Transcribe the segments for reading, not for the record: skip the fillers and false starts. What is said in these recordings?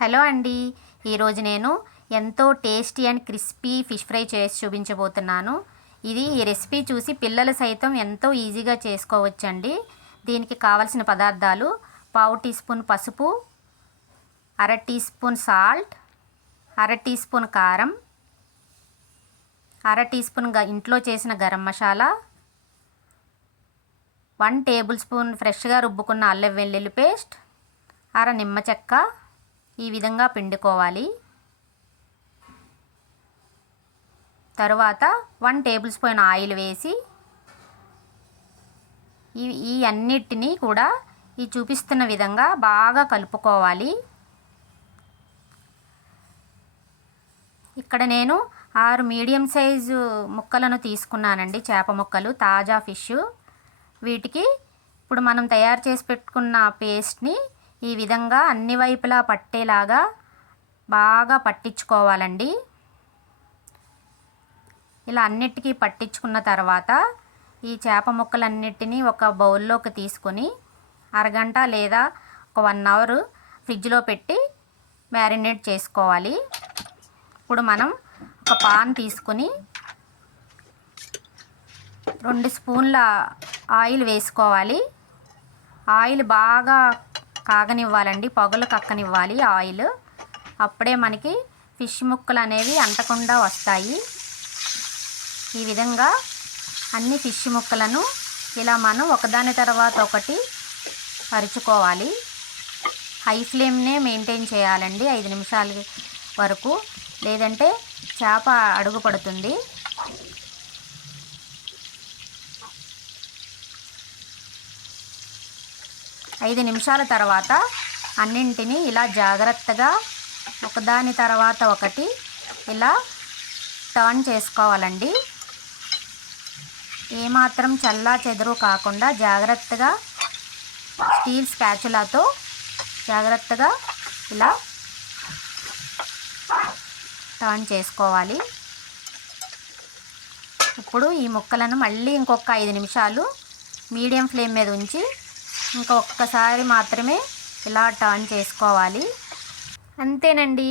Hello అండి. ఈరోజు నేను ఎంతో tasty and crispy fish fry చేసి చూపించబోతున్నాను. ఈ రెసిపీ చూసి పిల్లలు సైతం ఎంతో ఈజీగా చేసుకోవచ్చండి. దీనికి కావలసిన పదార్థాలు: పావు టీ స్పూన్ పసుపు, అర టీ స్పూన్ సాల్ట్, అర టీ స్పూన్ కారం, అర టీ స్పూన్ ఇంట్లో చేసిన గరం మసాలా, 1 టేబుల్ స్పూన్ ఫ్రెష్గా రుబ్బుకున్న అల్లం వెల్లుల్లి పేస్ట్, అర నిమ్మ చెక్క. ఈ విధంగా పిండుకోవాలి. తరువాత 1 టేబుల్ స్పూన్ ఆయిల్ వేసి ఈ అన్నిటినీ కూడా ఈ చూపిస్తున్న విధంగా బాగా కలుపుకోవాలి. ఇక్కడ నేను 6 మీడియం సైజు ముక్కలను తీసుకున్నానండి, చేప ముక్కలు, తాజా ఫిష్. వీటికి ఇప్పుడు మనం తయారు చేసి పెట్టుకున్న పేస్ట్ని ఈ విధంగా అన్ని వైపులా పట్టేలాగా బాగా పట్టించుకోవాలండి. ఇలా అన్నిటికీ పట్టించుకున్న తర్వాత ఈ చేప ముక్కలన్నిటినీ ఒక బౌల్లోకి తీసుకొని అరగంట లేదా ఒక 1 అవర్ ఫ్రిడ్జ్లో పెట్టి మ్యారినేట్ చేసుకోవాలి. ఇప్పుడు మనం ఒక పాన్ తీసుకొని 2 స్పూన్ల ఆయిల్ వేసుకోవాలి. ఆయిల్ బాగా కాగనివ్వాలండి, పొగలు కక్కనివ్వాలి ఆయిల్. అప్పుడే మనకి ఫిష్ ముక్కలు అనేవి అంటకుండా వస్తాయి. ఈ విధంగా అన్ని ఫిష్ ముక్కలను ఇలా మనం ఒకదాని తర్వాత ఒకటి పరుచుకోవాలి. హై ఫ్లేమ్నే మెయింటైన్ చేయాలండి 5 నిమిషాల వరకు, లేదంటే చేప అడుగు పడుతుంది. ఐదు నిమిషాల తర్వాత అన్నింటినీ ఇలా జాగ్రత్తగా ఒకదాని తర్వాత ఒకటి ఇలా టర్న్ చేసుకోవాలండి. ఏమాత్రం చల్లా చెదురు కాకుండా జాగ్రత్తగా స్టీల్ స్పాచులాతో జాగ్రత్తగా ఇలా టర్న్ చేసుకోవాలి. ఇప్పుడు ఈ ముక్కలను మళ్ళీ ఇంకొక 5 నిమిషాలు మీడియం ఫ్లేమ్ మీద ఉంచి ఒక్కసారి మాత్రమే ఇలా టర్న్ చేసుకోవాలి. అంతేనండి,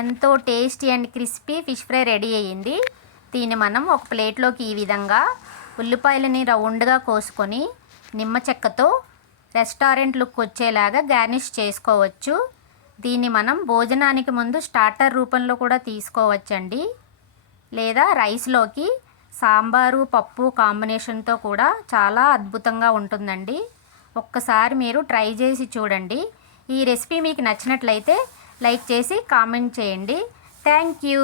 ఎంతో tasty and crispy fish fry ready అయ్యింది. దీన్ని మనం ఒక ప్లేట్లోకి ఈ విధంగా ఉల్లిపాయలని రౌండ్గా కోసుకొని నిమ్మ చెక్కతో రెస్టారెంట్ లుక్ వచ్చేలాగా గార్నిష్ చేసుకోవచ్చు. దీన్ని మనం భోజనానికి ముందు స్టార్టర్ రూపంలో కూడా తీసుకోవచ్చండి, లేదా రైస్లోకి సాంబారు పప్పు కాంబినేషన్తో కూడా చాలా అద్భుతంగా ఉంటుందండి. ఒక్కసారి మీరు ట్రై చేసి చూడండి. ఈ రెసిపీ మీకు నచ్చినట్లయితే లైక్ చేసి కామెంట్ చేయండి. Thank you.